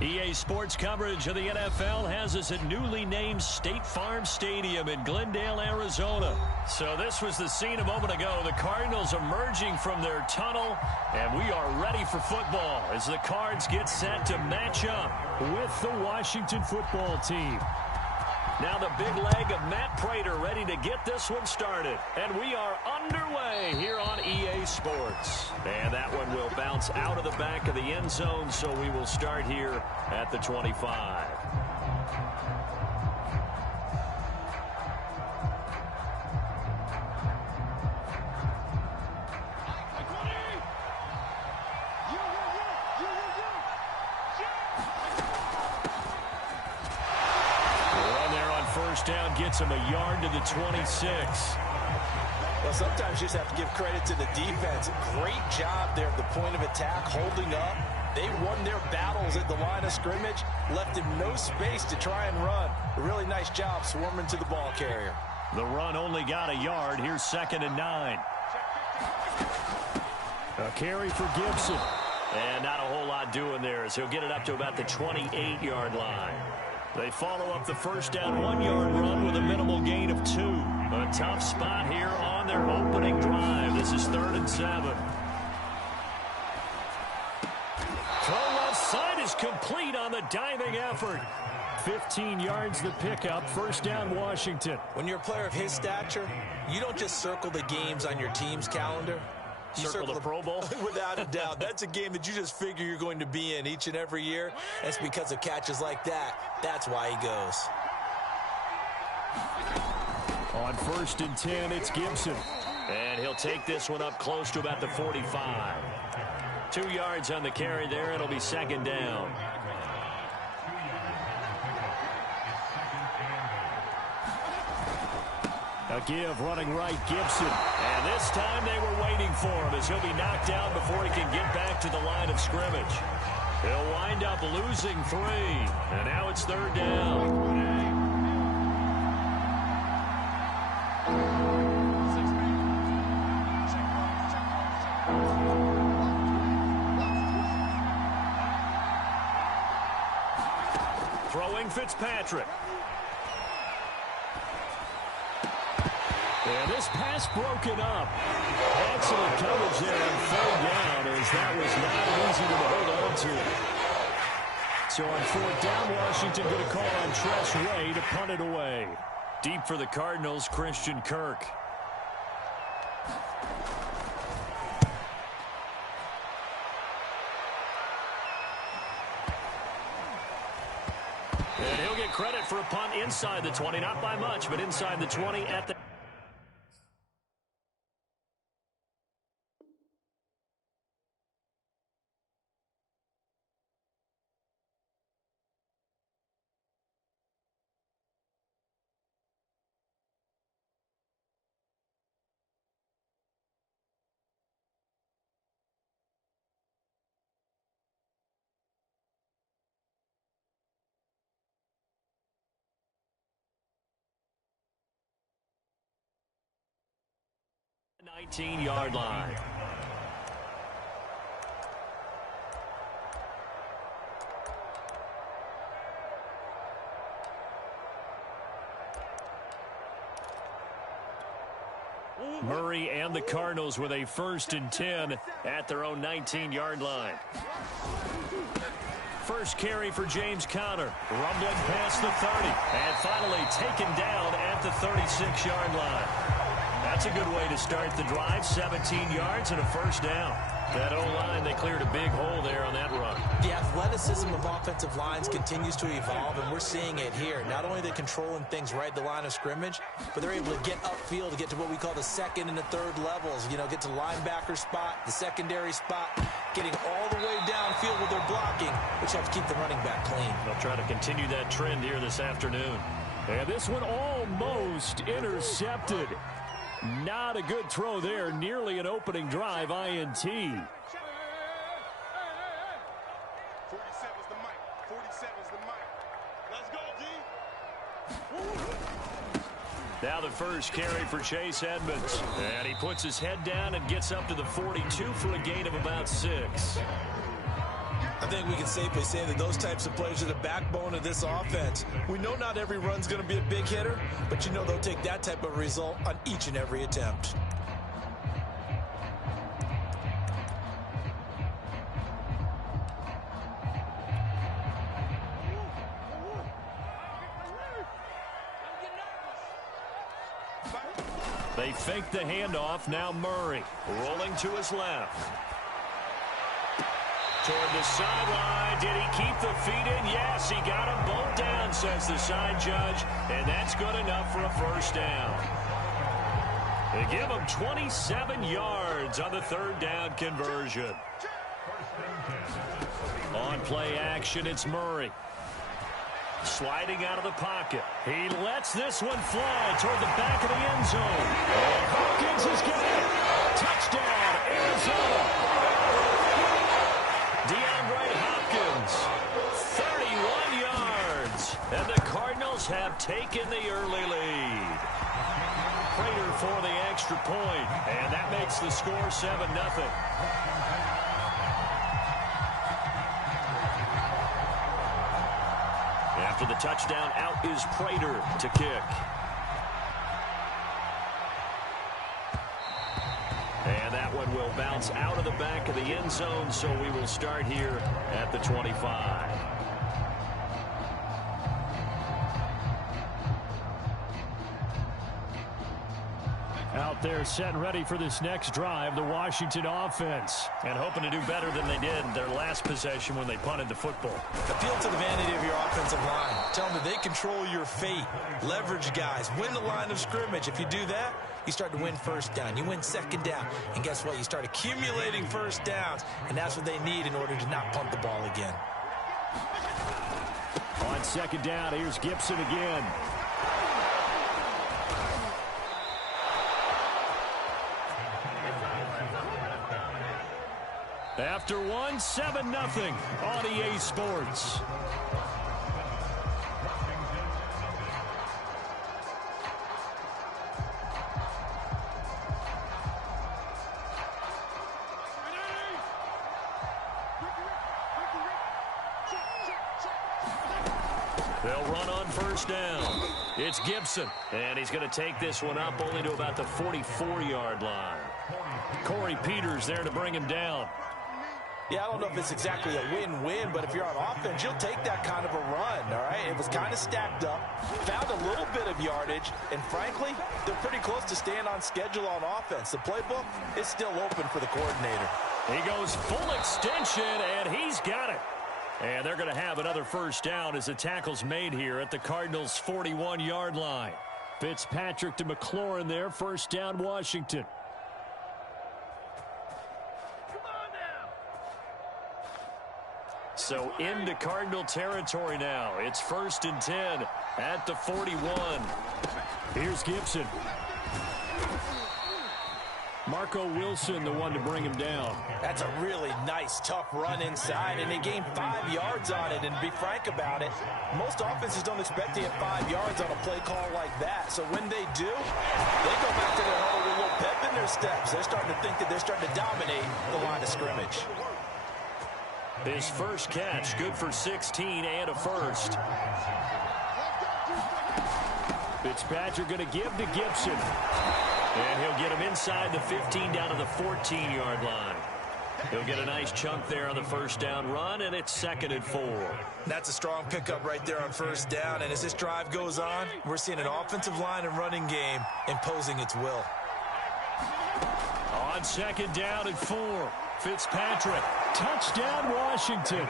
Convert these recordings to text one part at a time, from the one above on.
EA Sports coverage of the NFL has us at newly named State Farm Stadium in Glendale, Arizona. So this was the scene a moment ago. The Cardinals emerging from their tunnel, and we are ready for football as the Cards get set to match up with the Washington football team. Now the big leg of Matt Prater ready to get this one started. And we are underway here on EA Sports. And that one will bounce out of the back of the end zone, so we will start here at the 25. Down gets him a yard to the 26. Well, sometimes you just have to give credit to the defense. Great job there at the point of attack, holding up. They won their battles at the line of scrimmage, left him no space to try and run. A really nice job swarming to the ball carrier. The run only got a yard. Here's 2nd and 9. A carry for Gibson. And not a whole lot doing there as he'll get it up to about the 28-yard line. They follow up the first down 1-yard run with a minimal gain of 2. A tough spot here on their opening drive. This is 3rd and 7. Throw left side is complete on the diving effort. 15 yards the pickup. First down Washington. When you're a player of his stature, you don't just circle the games on your team's calendar. Circle the Pro Bowl? Without a doubt. That's a game that you just figure you're going to be in each and every year. That's because of catches like that. That's why he goes. On 1st and 10, it's Gibson. And he'll take this one up close to about the 45. 2 yards on the carry there. It'll be 2nd down. A give running right, Gibson. And this time they were waiting for him as he'll be knocked down before he can get back to the line of scrimmage. He'll wind up losing 3. And now it's 3rd down. Throwing Fitzpatrick. And this pass broken up. Excellent coverage there on 3rd down as that was not easy to hold on to. So on 4th down, Washington going to call on Tress Way to punt it away. Deep for the Cardinals, Christian Kirk. And he'll get credit for a punt inside the 20. Not by much, but inside the 20 at the... The 19-yard line. Murray and the Cardinals with a 1st and 10 at their own 19-yard line. First carry for James Conner. Rumbling past the 30. And finally taken down at the 36-yard line. That's a good way to start the drive. 17 yards and a 1st down. That O-line, they cleared a big hole there on that run. The athleticism of offensive lines continues to evolve, and we're seeing it here. Not only are they controlling things right at the line of scrimmage, but they're able to get upfield to get to what we call the 2nd and the 3rd levels. You know, get to the linebacker spot, the secondary spot, getting all the way downfield with their blocking, which helps keep the running back clean. They'll try to continue that trend here this afternoon. And this one almost intercepted. Not a good throw there. Nearly an opening drive INT. 47's the mic. 47's the mic. Let's go, D. Now the first carry for Chase Edmonds. And he puts his head down and gets up to the 42 for a gain of about 6. I think we can safely say that those types of plays are the backbone of this offense. We know not every run's going to be a big hitter, but you know they'll take that type of result on each and every attempt. They fake the handoff. Now Murray rolling to his left. Toward the sideline. Did he keep the feet in? Yes, he got them both down, says the side judge. And that's good enough for a first down. They give him 27 yards on the third down conversion. On play action, it's Murray. Sliding out of the pocket. He lets this one fly toward the back of the end zone. And Hopkins has got it. Touchdown, Arizona. DeAndre Hopkins, 31 yards. And the Cardinals have taken the early lead. Prater for the extra point. And that makes the score 7-0. After the touchdown, out is Prater to kick. And that one will bounce out of the back of the end zone, so we will start here at the 25. Out there set and ready for this next drive, the Washington offense. And hoping to do better than they did in their last possession when they punted the football. Appeal to the vanity of your offensive line. Tell them that they control your fate. Leverage guys. Win the line of scrimmage. If you do that, you start to win first down. You win second down. And guess what? You start accumulating first downs. And that's what they need in order to not punt the ball again. On second down, here's Gibson again. After one, 7-0 on EA Sports. They'll run on first down. It's Gibson, and he's going to take this one up only to about the 44-yard line. Corey Peters there to bring him down. Yeah, I don't know if it's exactly a win-win, but if you're on offense, you'll take that kind of a run, all right? It was kind of stacked up, found a little bit of yardage, and frankly, they're pretty close to staying on schedule on offense. The playbook is still open for the coordinator. He goes full extension, and he's got it. And they're going to have another first down as the tackle's made here at the Cardinals' 41-yard line. Fitzpatrick to McLaurin there, first down, Washington. So into Cardinal territory now. It's 1st and 10 at the 41. Here's Gibson. Marco Wilson, the one to bring him down. That's a really nice, tough run inside, and they gained 5 yards on it. And to be frank about it, most offenses don't expect to get 5 yards on a play call like that. So when they do, they go back to their huddle with a little pep in their steps. They're starting to think that they're starting to dominate the line of scrimmage. His first catch, good for 16 and a first. Fitzpatrick going to give to Gibson. And he'll get him inside the 15 down to the 14-yard line. He'll get a nice chunk there on the first down run, and it's 2nd and 4. That's a strong pickup right there on first down. And as this drive goes on, we're seeing an offensive line and running game imposing its will. On 2nd down and 4, Fitzpatrick. Touchdown, Washington.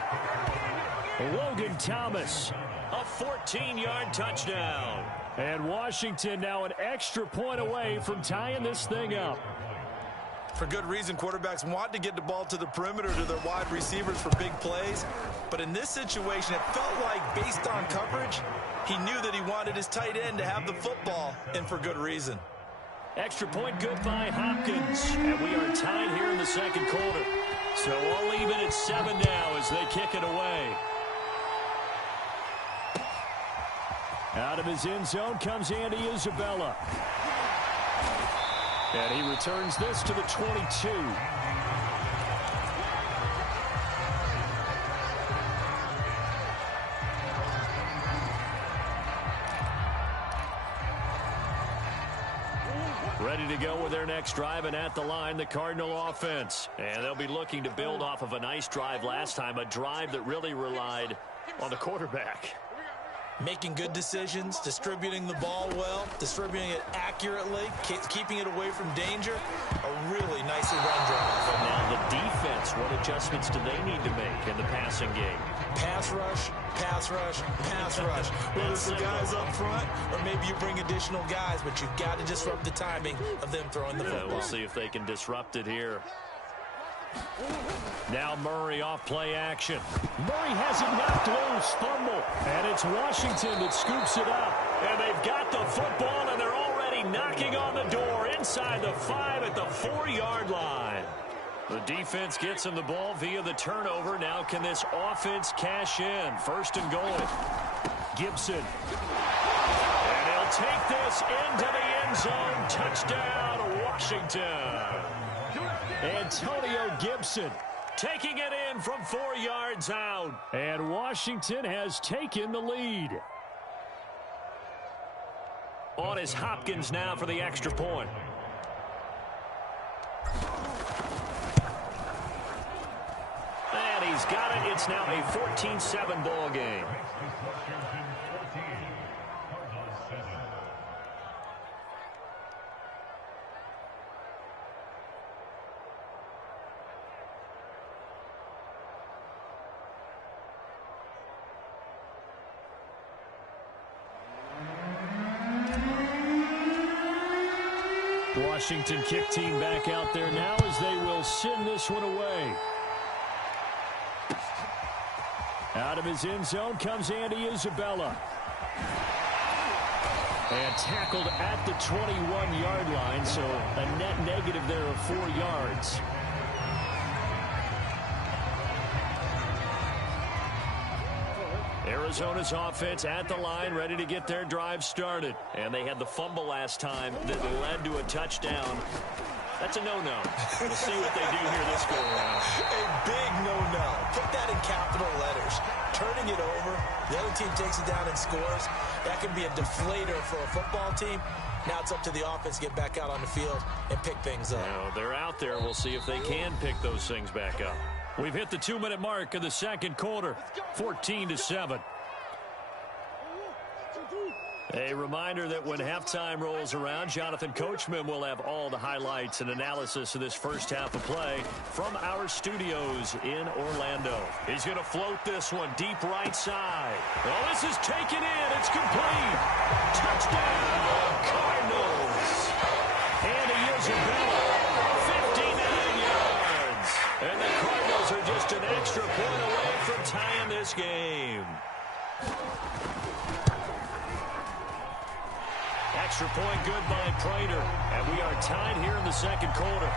Logan Thomas, a 14-yard touchdown. And Washington now an extra point away from tying this thing up. For good reason, quarterbacks want to get the ball to the perimeter to their wide receivers for big plays. But in this situation, it felt like, based on coverage, he knew that he wanted his tight end to have the football, and for good reason. Extra point good by Hopkins. And we are tied here in the second quarter. So all even at 7 now as they kick it away. Out of his end zone comes Andy Isabella. And he returns this to the 22. with their next drive, and at the line, the Cardinal offense. And they'll be looking to build off of a nice drive last time, a drive that really relied on the quarterback. Making good decisions, distributing the ball well, distributing it accurately, keeping it away from danger. A really nicely run drive. And now the defense, what adjustments do they need to make in the passing game? Pass rush, pass rush, pass rush. Whether it's the guys up front or maybe you bring additional guys, but you've got to disrupt the timing of them throwing the football. We'll see if they can disrupt it here. Now Murray off play action. Murray has it knocked loose, fumble. And it's Washington that scoops it up. And they've got the football, and they're already knocking on the door inside the 5 at the 4-yard line. The defense gets him the ball via the turnover. Now can this offense cash in? First and goal. Gibson. And he'll take this into the end zone. Touchdown, Washington. Antonio Gibson taking it in from 4 yards out. And Washington has taken the lead. On is Hopkins now for the extra point. And he's got it. It's now a 14-7 ball game. Washington kick team back out there now as they will send this one away. Out of his end zone comes Andy Isabella. And tackled at the 21-yard line, so a net negative there of 4 yards. Arizona's offense at the line, ready to get their drive started. And they had the fumble last time that led to a touchdown. That's a no-no. We'll see what they do here this go-around. A big no-no. Put that in capital letters. Turning it over, the other team takes it down and scores. That can be a deflator for a football team. Now it's up to the offense to get back out on the field and pick things up. Now, they're out there. We'll see if they can pick those things back up. We've hit the 2-minute mark of the second quarter, 14-7. A reminder that when halftime rolls around, Jonathan Coachman will have all the highlights and analysis of this first half of play from our studios in Orlando. He's going to float this one deep right side. Well, this is taken in. It's complete. Touchdown, Cardinals. Andy Isabella, 59 yards. And the Cardinals are just an extra point away from tying this game. Extra point good by Prater. And we are tied here in the second quarter.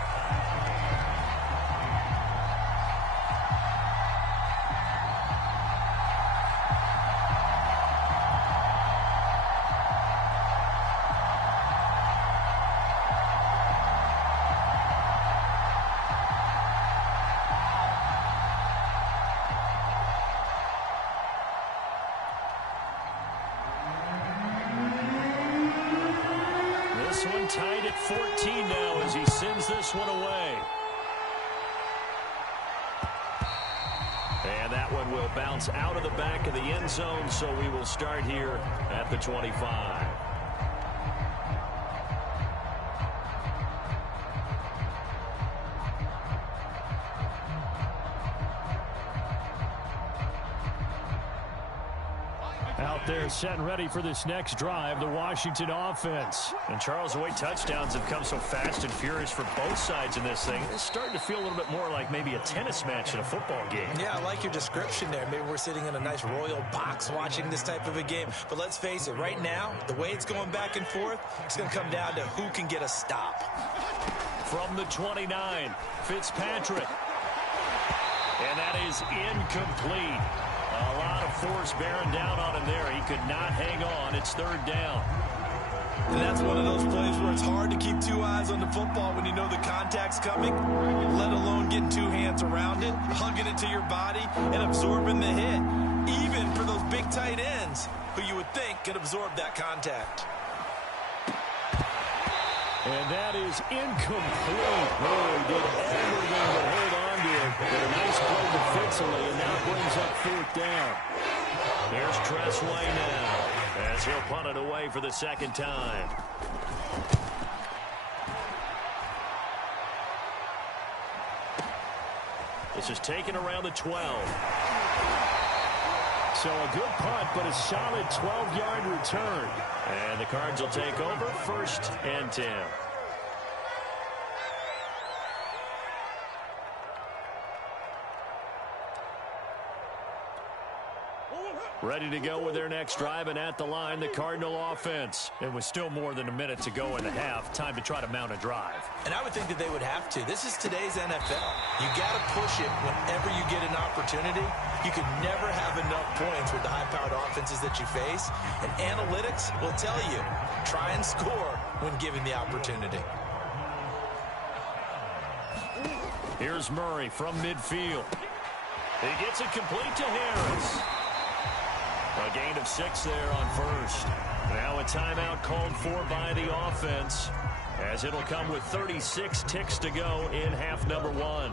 This one tied at 14 now as he sends this one away. And that one will bounce out of the back of the end zone, so we will start here at the 25. Out there set and ready for this next drive, the Washington offense. And Charles, the way touchdowns have come so fast and furious for both sides in this thing, it's starting to feel a little bit more like maybe a tennis match in a football game. Yeah, I like your description there. Maybe we're sitting in a nice royal box watching this type of a game. But let's face it, right now, the way it's going back and forth, it's going to come down to who can get a stop. From the 29, Fitzpatrick. And that is incomplete. A lot of force bearing down on him there. He could not hang on. It's third down. And that's one of those plays where it's hard to keep two eyes on the football when you know the contact's coming, let alone getting two hands around it, hugging it to your body, and absorbing the hit. Even for those big tight ends who you would think could absorb that contact. And that is incomplete. Murray did everything but hold on to it. But a nice play defensively, and now brings up 4th down. Here's Tressway now, as he'll punt it away for the 2nd time. This is taken around the 12. So a good punt, but a solid 12-yard return. And the Cards will take over 1st and 10. Ready to go with their next drive, and at the line, the Cardinal offense. It was still more than a minute to go in the half. Time to try to mount a drive. And I would think that they would have to. This is today's NFL. You got to push it whenever you get an opportunity. You can never have enough points with the high-powered offenses that you face. And analytics will tell you, try and score when given the opportunity. Here's Murray from midfield. He gets it complete to Harris. A gain of 6 there on 1st. Now a timeout called for by the offense, as it'll come with 36 ticks to go in half number 1.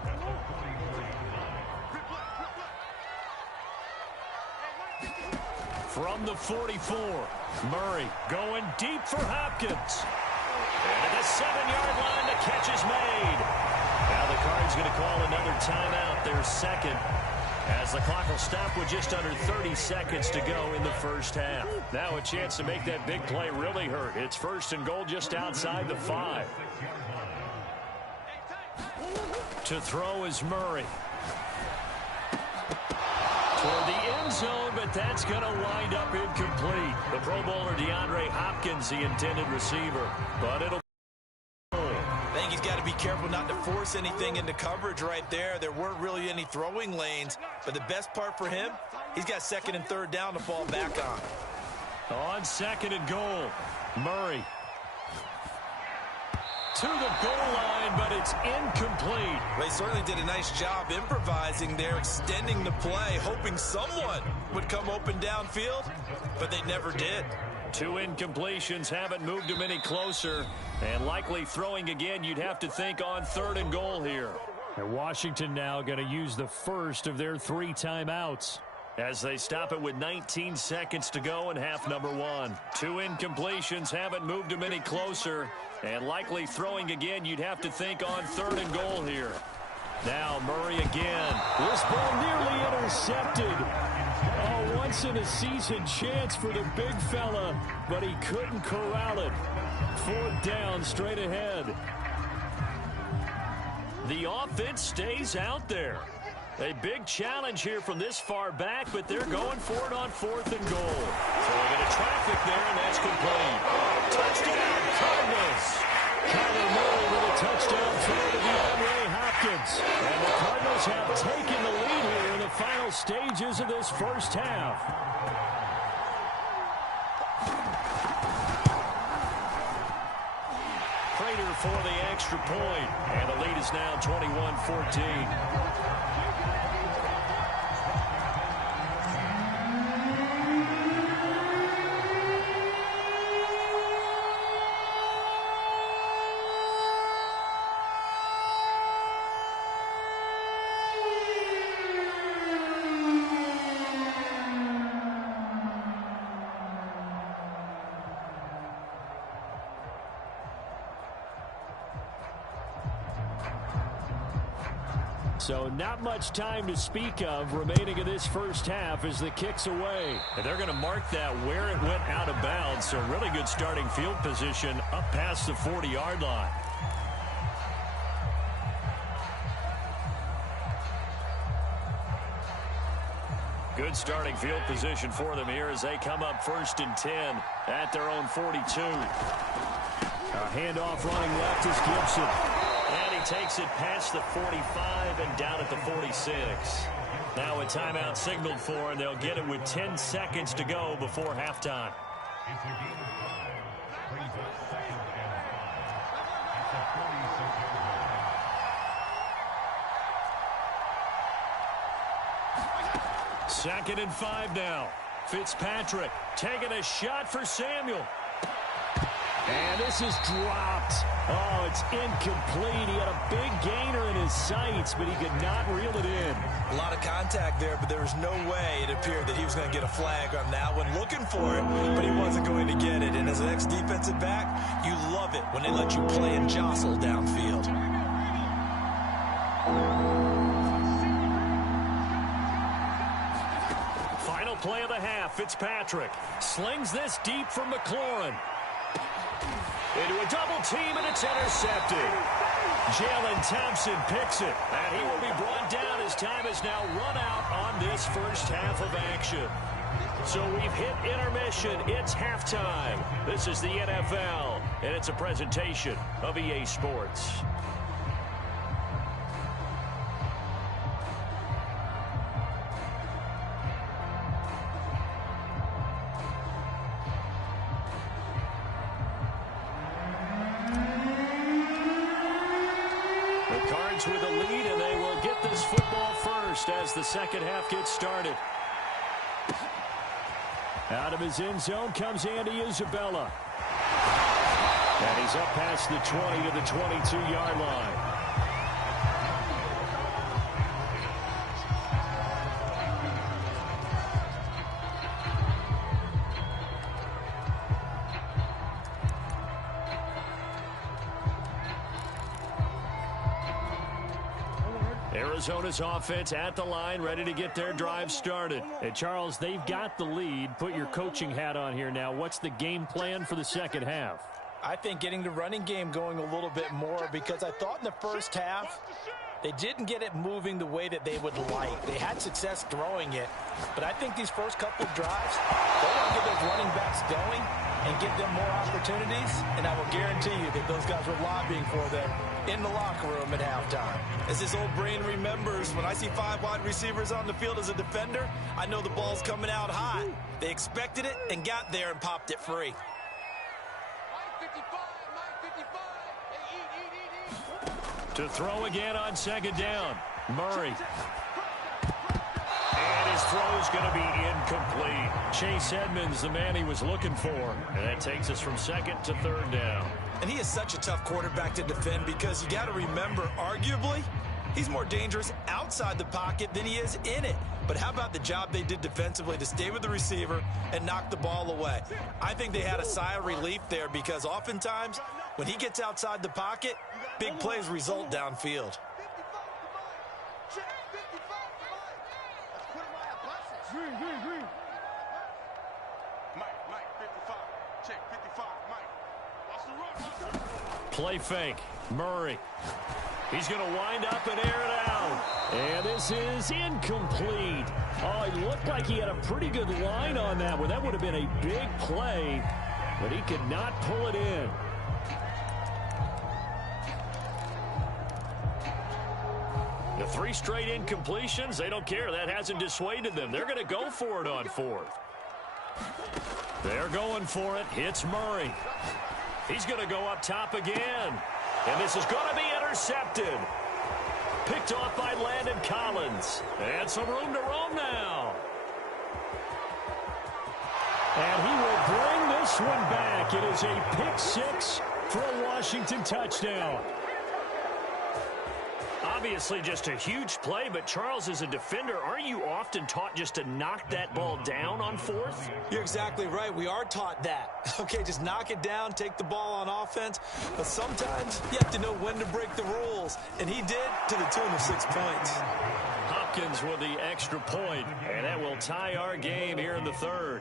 From the 44, Murray going deep for Hopkins. And at the 7-yard line, the catch is made. Now the Cards going to call another timeout, their 2nd. As the clock will stop with just under 30 seconds to go in the 1st half. Now a chance to make that big play really hurt. It's 1st and goal just outside the 5. To throw is Murray. Toward the end zone, but that's going to wind up incomplete. The Pro Bowler DeAndre Hopkins, the intended receiver. But it'll I think he's got to be careful not to force anything into coverage right there. There weren't really any throwing lanes, but the best part for him, he's got 2nd and 3rd down to fall back on. On 2nd and goal, Murray to the goal line, but it's incomplete. They certainly did a nice job improvising there, extending the play, hoping someone would come open downfield, but they never did. 2 incompletions haven't moved him any closer, and likely throwing again. You'd have to think on 3rd and goal here. And Washington now going to use the first of their 3 timeouts as they stop it with 19 seconds to go in half number 1. 2 incompletions haven't moved him any closer, and likely throwing again. You'd have to think on 3rd and goal here. Now Murray again. This ball nearly intercepted. Oh, once in a season chance for the big fella, but he couldn't corral it. 4th down straight ahead. The offense stays out there. A big challenge here from this far back, but they're going for it on 4th and goal. Throwing into traffic there, and that's complete. Touchdown, Cardinals. Kyler Murray with a touchdown throw to DeAndre Hopkins. And the Cardinals have taken the lead here in the final stages of this 1st half. Prater for the extra point, and the lead is now 21-14. So not much time to speak of remaining in this 1st half as the kick's away. And they're going to mark that where it went out of bounds. So really good starting field position up past the 40-yard line. Good starting field position for them here as they come up 1st and 10 at their own 42. A handoff running left is Gibson. And he takes it past the 45 and down at the 46. Now a timeout signaled for, and they'll get it with 10 seconds to go before halftime. Second and 5 now. Fitzpatrick taking a shot for Samuel. And this is dropped. Oh, it's incomplete. He had a big gainer in his sights, but he could not reel it in. A lot of contact there, but there was no way it appeared that he was going to get a flag on that one. Looking for it, but he wasn't going to get it. And as an ex-defensive back, you love it when they let you play and jostle downfield. Final play of the half. Fitzpatrick slings this deep from McLaurin. Into a double team, and it's intercepted. Jalen Thompson picks it, and he will be brought down. His time is now run out on this first half of action. So we've hit intermission. It's halftime. This is the NFL, and it's a presentation of EA Sports. With a lead, and they will get this football first as the second half gets started. Out of his end zone comes Andy Isabella. And he's up past the 20 to the 22-yard line. Arizona's offense at the line, ready to get their drive started. Hey, Charles, they've got the lead. Put your coaching hat on here now. What's the game plan for the second half? I think getting the running game going a little bit more, because I thought in the first half they didn't get it moving the way that they would like. They had success throwing it, but I think these first couple of drives, they want to get those running backs going and give them more opportunities, and I will guarantee you that those guys were lobbying for them in the locker room at halftime. As his old brain remembers, when I see 5 wide receivers on the field as a defender, I know the ball's coming out hot. They expected it and got there and popped it free. To throw again on second down, Murray. And his throw's going to be incomplete. Chase Edmonds, the man he was looking for. And that takes us from second to third down. And he is such a tough quarterback to defend, because you got to remember, arguably, he's more dangerous outside the pocket than he is in it. But how about the job they did defensively to stay with the receiver and knock the ball away? I think they had a sigh of relief there, because oftentimes when he gets outside the pocket, big plays result downfield. Play fake. Murray. He's going to wind up and air it out. And this is incomplete. Oh, he looked like he had a pretty good line on that one. That would have been a big play, but he could not pull it in. The 3 straight incompletions, they don't care. That hasn't dissuaded them. They're going to go for it on 4th. They're going for it. Hits Murray. He's going to go up top again. And this is going to be intercepted. Picked off by Landon Collins. And some room to roam now. And he will bring this one back. It is a pick 6 for a Washington touchdown. Obviously just a huge play, but Charles, as a defender, aren't you often taught just to knock that ball down on 4th? You're exactly right. We are taught that. Okay, just knock it down, take the ball on offense. But sometimes you have to know when to break the rules. And he did, to the tune of 6 points. Hopkins with the extra point, and that will tie our game here in the 3rd.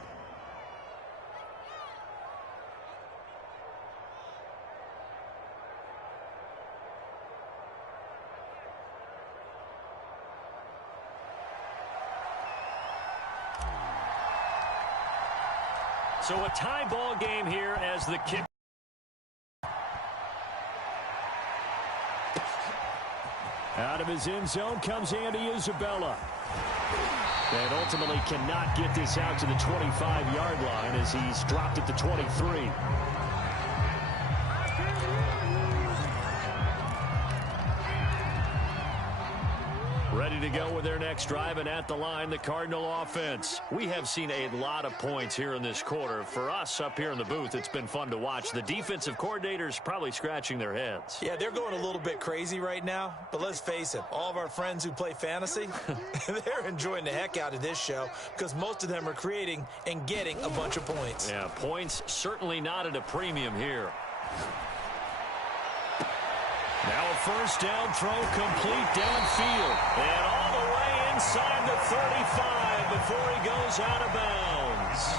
So a tie ball game here as the kick. Out of his end zone comes Andy Isabella. And ultimately cannot get this out to the 25-yard line as he's dropped at the 23. Ready to go with their next drive, and at the line, the Cardinal offense. We have seen a lot of points here in this quarter. For us up here in the booth, it's been fun to watch. The defensive coordinators probably scratching their heads. Yeah, they're going a little bit crazy right now, but let's face it, all of our friends who play fantasy, they're enjoying the heck out of this show because most of them are creating and getting a bunch of points. Yeah, points certainly not at a premium here. Now a first down throw complete downfield. And all the way inside the 35 before he goes out of bounds.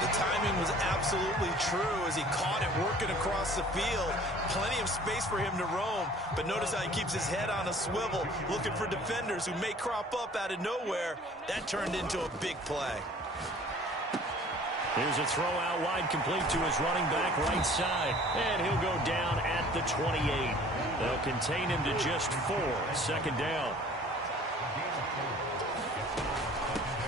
The timing was absolutely true as he caught it working across the field. Plenty of space for him to roam. But notice how he keeps his head on a swivel, looking for defenders who may crop up out of nowhere. That turned into a big play. Here's a throw out wide complete to his running back right side. And he'll go down at the 28. They'll contain him to just 4. Second down.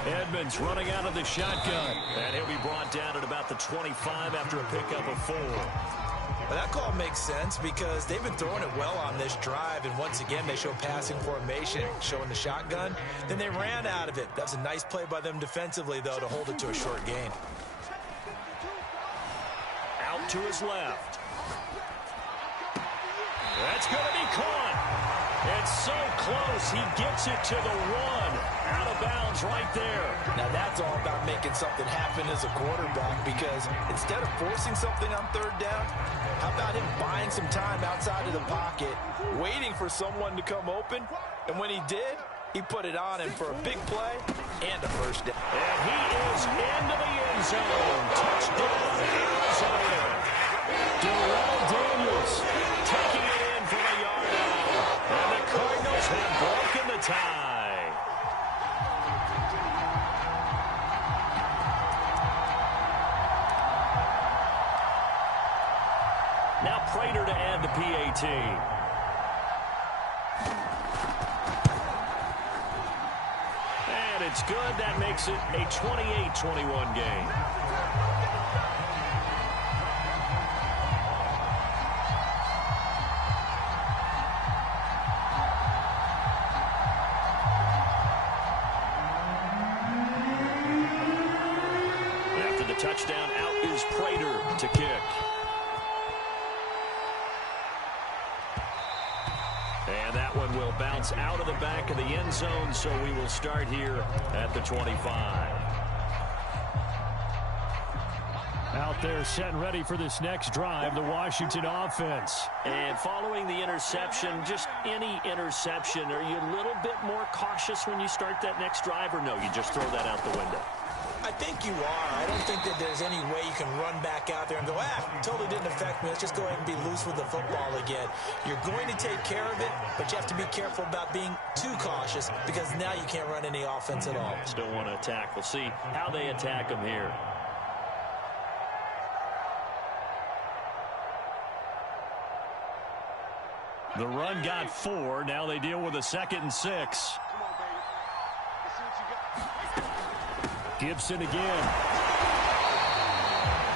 Edmonds running out of the shotgun. And he'll be brought down at about the 25 after a pickup of 4. Well, that call makes sense because they've been throwing it well on this drive, and once again they show passing formation, showing the shotgun. Then they ran out of it. That's a nice play by them defensively, though, to hold it to a short gain. Out to his left. That's going to be caught. It's so close. He gets it to the 1. Out of bounds right there. Now that's all about making something happen as a quarterback, because instead of forcing something on third down, how about him buying some time outside of the pocket, waiting for someone to come open, and when he did, he put it on him for a big play and a first down. And he is into the end zone. Touchdown, Arizona. Darrell Daniels taking it in from a yard out. And the Cardinals have broken the tie. Now Prater to add the PAT. And it's good. That makes it a 28-21 game. After the touchdown, out is Prater to kick. And that one will bounce out of the back of the end zone, so we will start here at the 25. Out there set and ready for this next drive, the Washington offense. And following the interception, just any interception, are you a little bit more cautious when you start that next drive, or no, you just throw that out the window? I think you are. I don't think that there's any way you can run back out there and go, totally didn't affect me. Let's just go ahead and be loose with the football again. You're going to take care of it, but you have to be careful about being too cautious because now you can't run any offense at all. Still want to attack. We'll see how they attack them here. The run got 4. Now they deal with a 2nd and 6. Gibson again.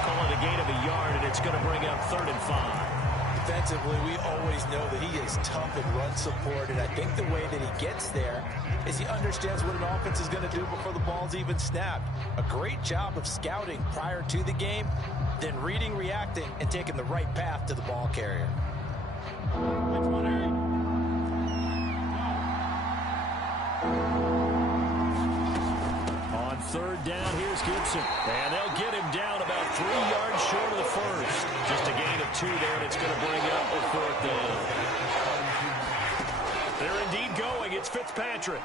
Call it a gain of a yard, and it's going to bring up 3rd and 5. Defensively, we always know that he is tough in run support, and I think the way that he gets there is he understands what an offense is going to do before the ball's even snapped. A great job of scouting prior to the game, then reading, reacting, and taking the right path to the ball carrier. On 3rd down, here's Gibson. And they'll get him down about 3 yards short of the first. Just a gain of 2 there, and it's going to bring up a 4th down. They're indeed going. It's Fitzpatrick.